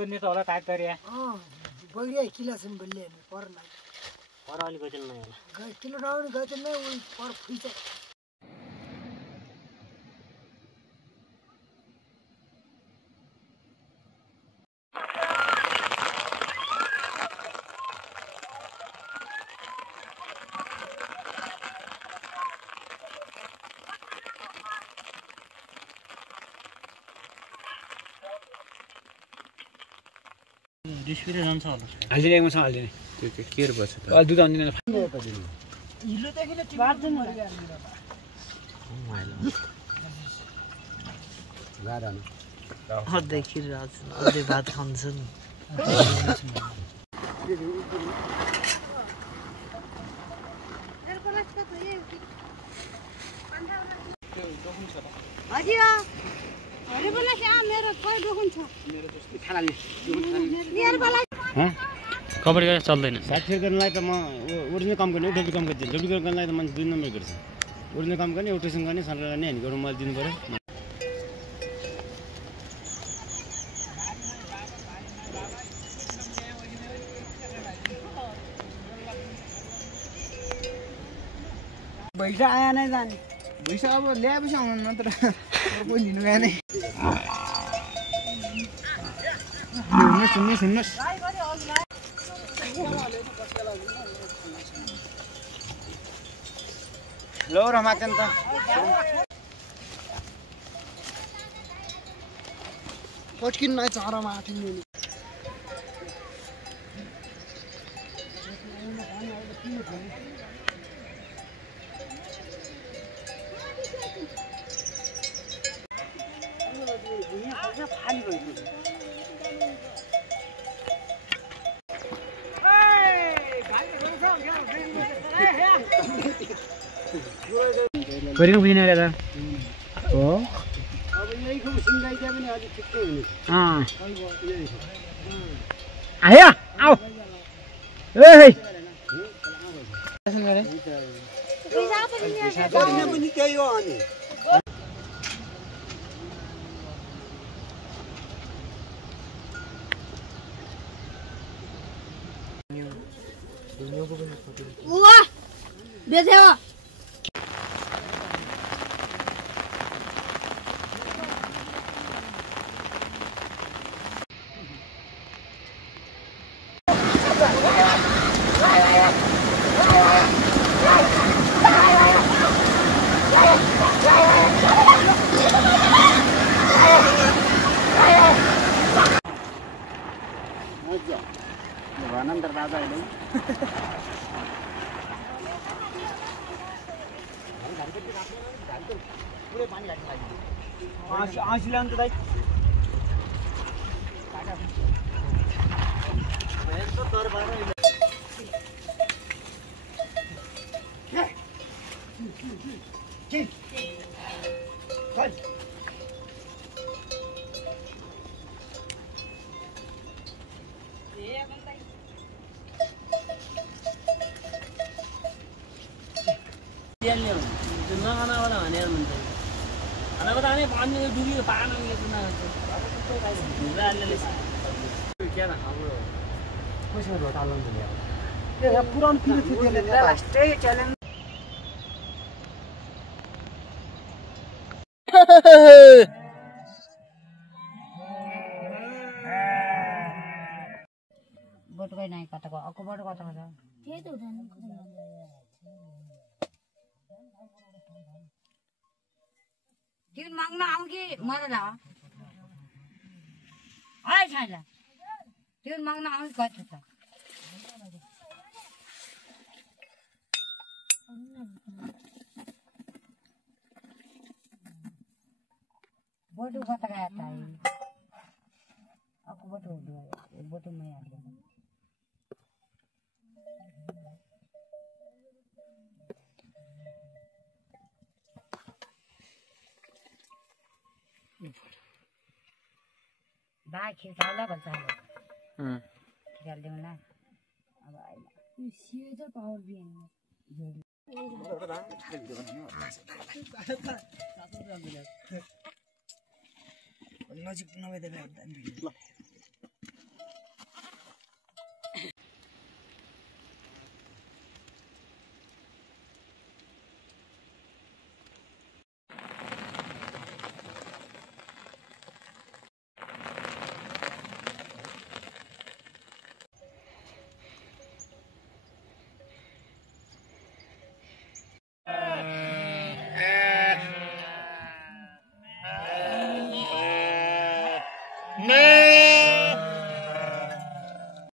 गर्ने त होला टाइप गरे बढिया किला छन् बल्ले पर न पर अलि गजल नै होला किलो राउन्ड गजल नै उही पर फुइछ डिस्प्ले जान्छ होला हाल्दिने एकमा हाल्दिने त्यो के बस्छ त अलि दुध आउँदैन हिलो देखिले बार्दैन गाडा न देखि राज अलि भात खान्छन् कभर गरेर चल्दैन साथी गर्नलाई त म ओरिजिनल काम गर्ने डब्लु काम गर्छु डब्लु गर्नलाई त मान्छे 2 नम्बर गर्छ ओरिजिनल काम गर्ने ओटेसन गर्ने सरकार गर्ने हामी गर्नु मलाई दिनु पर्यो पैसा आया नै जाने पैसा अब ल्याएपछि आउनु मात्र कोही लिनु गए नै सुन्नुहोस् लो रमाचन त पटकिन नै चारामा आठिनु गरिनु बुझिन रे त हो अब यहीको सिंगाइ दिए पनि अलि ठिकै हुने आयो आऊ ए हे पनि त्यही हो अनि वाह बेथेवा भनन्तर दादा अहिले आँसी ल्याउनु त दाइ नखानाबाट भनेर हुन्छ खानाको त अनि पानी डुबी पान पुरानो किलो थियो त्यसले राष्ट्रिय च्यालेन्ज बोटकै नाही कताको अको बोट कताको छ त्यही त हुँदैन तिमी माग्न आऊ कि मरेर है छैन तिमी माग्न आऊ कि कति छ बोटु कता गया त अको बोटु बोटु मै हाल्यो बाई खिर्काउला भन्छ खिर्काल दिउँला अब आएन सियो पावर बिहान नजिक नभए